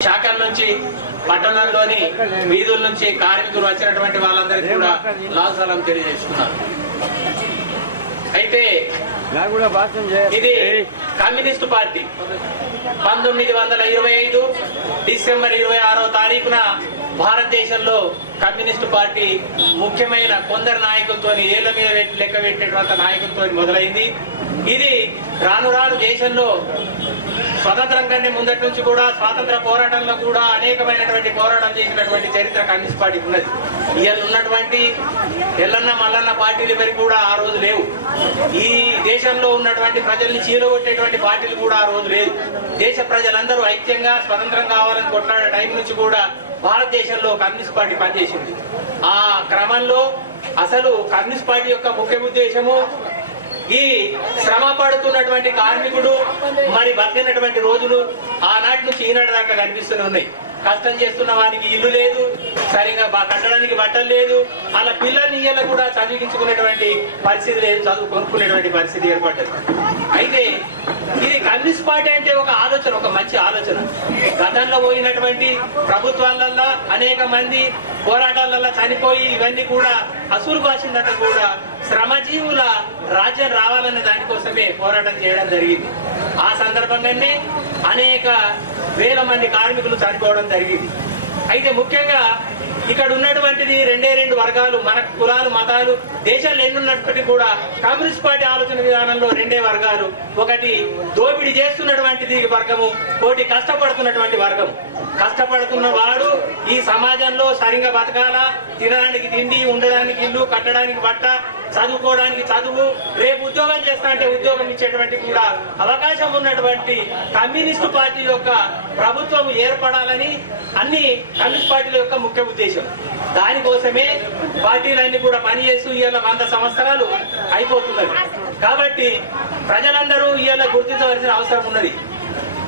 శాఖల నుంచి పట్టణంలోని వీధుల నుంచి కార్మికులు వచ్చినటువంటి వాళ్ళందరికీ కూడా లాసలం తెలియజేస్తున్నారు అయితే ఇది కమ్యూనిస్టు పార్టీ. పంతొమ్మిది వందల ఇరవై ఐదు డిసెంబర్ ఇరవై ఆరో తారీఖున భారతదేశంలో కమ్యూనిస్టు పార్టీ ముఖ్యమైన కొందరు నాయకులతో ఏళ్ళ మీద లెక్క పెట్టేటువంటి నాయకులతో మొదలైంది. ఇది రాను రాను దేశంలో స్వతంత్రం కంటే ముందటి నుంచి కూడా స్వాతంత్ర పోరాటంలో కూడా అనేకమైనటువంటి పోరాటం చేసినటువంటి చరిత్ర కమ్యూనిస్ట్ పార్టీ ఉన్నది. ఇవాళ ఉన్నటువంటి ఎల్లన్న మల్లన్న పార్టీలు ఎవరికి కూడా ఆ రోజు లేవు. ఈ దేశంలో ఉన్నటువంటి ప్రజల్ని చీలగొట్టేటువంటి పార్టీలు కూడా ఆ రోజు లేదు దేశ ప్రజలందరూ ఐక్యంగా స్వతంత్రం కావాలని కొట్లాడే టైం నుంచి కూడా భారతదేశంలో కమ్యూనిస్ట్ పార్టీ పనిచేసింది. ఆ క్రమంలో అసలు కమ్యూనిస్ట్ పార్టీ యొక్క ముఖ్య ఉద్దేశము ఈ శ్రమ పడుతున్నటువంటి కార్మికుడు మరి బతికినటువంటి రోజులు ఆనాటి నుంచి ఈనాటి దాకా కనిపిస్తూనే ఉన్నాయి. కష్టం చేస్తున్న వానికి ఇల్లు లేదు సరిగా కట్టడానికి బట్టలు లేదు అలా పిల్లల్ని ఇయ్యాల కూడా చదివించుకునేటువంటి పరిస్థితి లేదు చదువు కొనుక్కునేటువంటి పరిస్థితి ఏర్పడ్డది. అయితే ఇది కమ్యూనిస్ట్ పార్టీ అంటే ఒక ఆలోచన ఒక మంచి ఆలోచన. పోయినటువంటి ప్రభుత్వాలల్లో అనేక మంది పోరాటాలలో చనిపోయి ఇవన్నీ కూడా అసూరు భాషిందట కూడా శ్రమజీవుల రాజ్యం రావాలనే దానికోసమే పోరాటం చేయడం జరిగింది. ఆ సందర్భంగానే అనేక వేల మంది కార్మికులు చనిపోవడం జరిగింది. అయితే ముఖ్యంగా ఇక్కడ ఉన్నటువంటిది రెండే రెండు వర్గాలు మన కులాలు మతాలు దేశాలు ఎన్నున్నప్పటికీ కూడా కాంగ్రెస్ పార్టీ ఆలోచన విధానంలో రెండే వర్గాలు. ఒకటి దోపిడీ చేస్తున్నటువంటిది వర్గము ఒకటి కష్టపడుతున్నటువంటి వర్గం కష్టపడుతున్న వాడు ఈ సమాజంలో సరిగా బతకాలా? తినడానికి తిండి ఉండడానికి ఇల్లు కట్టడానికి బట్ట చదువుకోవడానికి చదువు రేపు ఉద్యోగం చేస్తా అంటే ఉద్యోగం ఇచ్చేటువంటి కూడా అవకాశం ఉన్నటువంటి కమ్యూనిస్టు పార్టీ యొక్క ప్రభుత్వం ఏర్పడాలని అన్ని కమ్యూనిస్ట్ పార్టీల యొక్క ముఖ్య ఉద్దేశం. దానికోసమే పార్టీలన్నీ కూడా పనిచేస్తూ ఇవాళ వంద సంవత్సరాలు అయిపోతున్నది. కాబట్టి ప్రజలందరూ ఇవాళ గుర్తించవలసిన అవసరం ఉన్నది.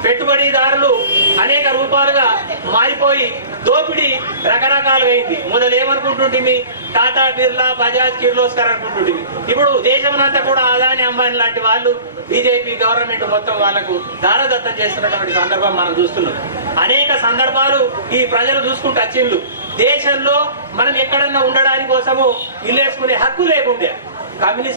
పెట్టుబడిదారులు అనేక రూపాలుగా మారిపోయి దోపిడీ రకరకాలుగా అయింది. మొదలు ఏమనుకుంటుంటిమి టాటా బిర్లా బజాజ్ కిర్లోస్కర్ అనుకుంటుంది ఇప్పుడు దేశం కూడా అదాని అంబానీ లాంటి వాళ్ళు బీజేపీ గవర్నమెంట్ మొత్తం వాళ్ళకు దారదత్తం చేస్తున్నటువంటి సందర్భం మనం చూస్తున్నాం. అనేక సందర్భాలు ఈ ప్రజలు చూసుకుంటూ వచ్చిండ్లు. దేశంలో మనం ఎక్కడన్నా ఉండడానికి కోసము ఇల్లు వేసుకునే హక్కు లేకుండే. కమ్యూనిస్ట్